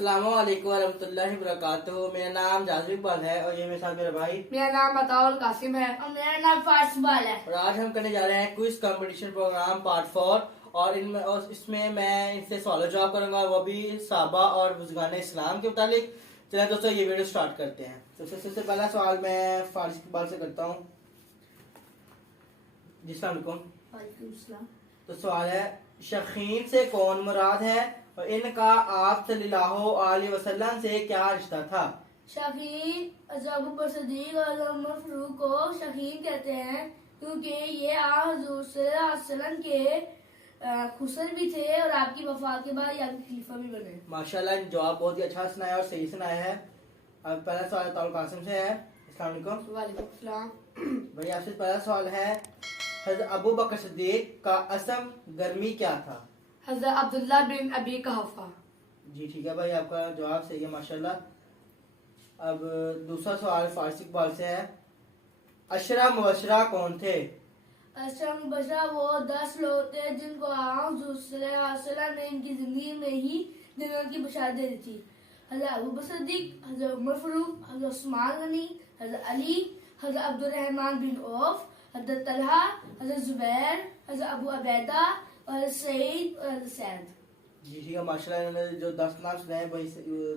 अस्सलाम वालेकुम रहमतुल्लाहि वबरकातुहू। मेरा नाम जाज़िब इकबाल है और ये मेरे साथ मेरा भाई। मेरा नाम अताउल कासिम है और मेरा नाम फारिस इकबाल है। और आज हम करने जा रहे हैं क्विज कंपटीशन प्रोग्राम पार्ट 4 और इसमें मैं इनसे सवाल जवाब करूंगा, वो भी सहाबा और बुज़ुर्गान इस्लाम के मुतालिक। चलिए दोस्तों ये वीडियो स्टार्ट करते हैं। सबसे पहला सवाल मैं फारिस इकबाल से करता हूँ। जी अस्सलाम वालेकुम। तो सवाल है, शखीन से कौन मुराद है और इनका आप सल्लल्लाहु अलैहि वसल्लम से क्या रिश्ता था? शहीन अबू बकर सिद्दीक और उमर फारूक को शहीन कहते हैं क्योंकि ये आप हुजूर सल्लल्लाहु अलैहि वसल्लम के खुसर भी थे और आपकी वफात के बाद ये आपके खलीफा भी बने। माशाल्लाह, जवाब बहुत ही अच्छा सुनाया और सही सुनाया है। अब पहला सवाल ताउल कासिम से है। अस्सलाम वालेकुम। वालेकुम सलाम। भाई आपसे पहला सवाल है, हज़रत अबू बकर सिद्दीक का असम गर्मी क्या था? हज़रत अब्दुल्ला बिन अबी कहाफा। जी ठीक है भाई, आपका जवाब सही है माशाल्लाह। अब दूसरा सवाल फारिस इकबाल से है, अशरा मुबशरा कौन थे? अशरफ मुबशरा वो 10 लोग थे जिनको हुजूर सल्लल्लाहु अलैहि वसल्लम ने इनकी जिंदगी में ही जन्नत की बशारत दे दी थी। हज़रत अबू बकर सिद्दीक, हज़रत उमर फारूक, हज़रत उस्मान गनी, हज़रत अली, हज़रत अब्दुल रहमान बिन औफ, हज़रत तलहा, हज़रत जुबैर, हज़रत अबू अबैदा और हज़रत सईद और हज़रत सैद। जी ठीक है माशाल्लाह, इन्होंने जो 10 नाम सुनाए भाई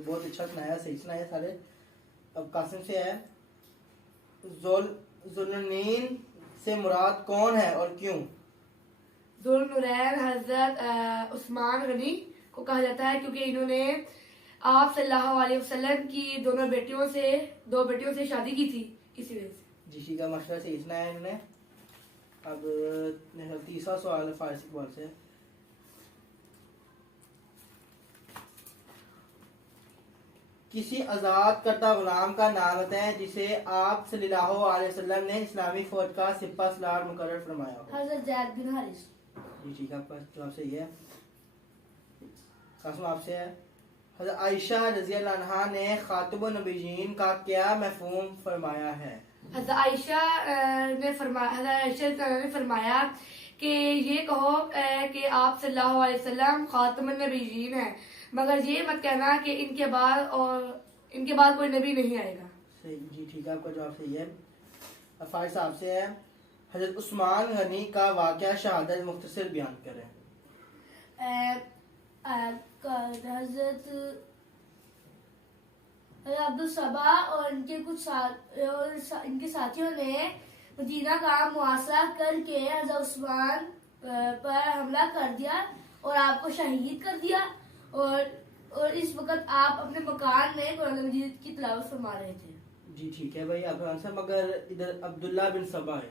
बहुत अच्छा सुनाया, सही सुनाया सारे। अब कासिम से है, जुल्नुरैन से मुराद कौन है और क्यों? जुल्नुरैन हज़रत उस्मान गनी को कहा जाता है क्योंकि इन्होंने आप सल्लल्लाहु अलैहि वसल्लम की दो बेटियों से शादी की थी, इसी वजह से। जी ठीक है माशाल्लाह, सही सुनाया इन्होंने। अब तीसरा सवाल है फारिस इकबाल से, किसी आजाद करता गुलाम का नाम बताएं जिसे आप सल्लल्लाहु अलैहि वसल्लम ने इस्लामी फौज का सिपा सलार मुकर्रर फरमाया हो। हज़रत ज़ैद बिन हारिस। जी ठीक है, आपका जवाब सही है। कासिम आपसे है, हज़रत आयशा रज़ी अल्लाह अन्हा ने खातिबुन नबीयीन का क्या मफ़हूम फरमाया है? हज़रत आयशा ने फरमाया कि ये कहो कि आप सल्लल्लाहु अलैहि वसल्लम खातमुन नबिय्यीन हैं, मगर ये मत कहना कि इनके बाद कोई नबी नहीं आएगा। सही, जी ठीक है, आपका जवाब सही है। फारिस साहब से है, हज़रत उस्मान गनी का वाक़या शहादत मुख्तसर बयान करें। हज़रत अब्दुल सबा और इनके साथियों ने मदीना का मुहासरा करके हज़रत उस्मान पर हमला कर दिया और आपको शहीद कर दिया और इस वक्त आप अपने मकान में कुरान मजीद की तिलावत फरमा रहे थे। जी ठीक है भाई, आपका आंसर, मगर इधर अब्दुल्ला बिन सबा है,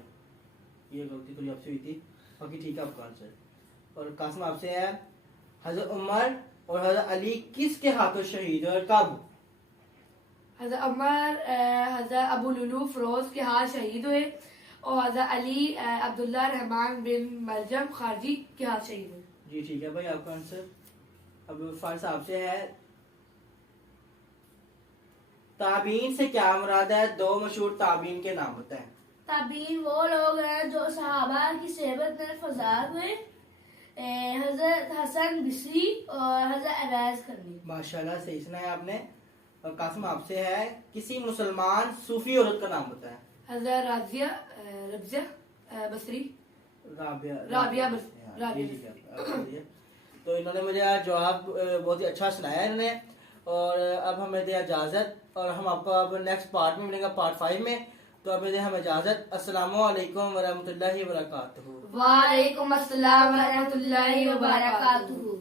ये गलती थोड़ी आपसे हुई थी, बाकी ठीक है आपका आंसर। और कासिम आपसे है, हज़रत उमर और हज़रत अली किसके हाथों शहीद और कब? हज़रत उमर हज़रत अबू लुलू फरोज के हाथ शहीद हुए और हज़रत अली अब्दुल्ला रहमान बिन मलजम खारजी के हाथ शहीद हुए। जी ठीक है भाई, आपका आंसर। अब फारिस आपसे है, ताबीन से क्या मुराद है? दो मशहूर ताबीन के नाम बताएं। ताबीन वो लोग हैं जो सहाबा की सहबत में फजार हुए, हज़रत हसन बिसरी और हज़रत अवैस करनी। माशाल्लाह, सही सुनाया आपने। और कासिम आपसे है, किसी मुसलमान सूफी औरत का नाम बताएं। हज़रत रबिया बसरी। राबिया बसरी। तो इन्होंने मुझे जवाब बहुत ही अच्छा सुनाया इन्होंने। और अब हमें दे इजाज़त, और हम आपको अब नेक्स्ट पार्ट में मिलेंगे, पार्ट 5 में। तो अब दे हमें इजाज़त। अस्सलामु अलैकुम वरहमतुल्लाहि वबरकातुहू। वालेकुम अस्सलाम वरहमतुल्लाहि वबरकातुहू।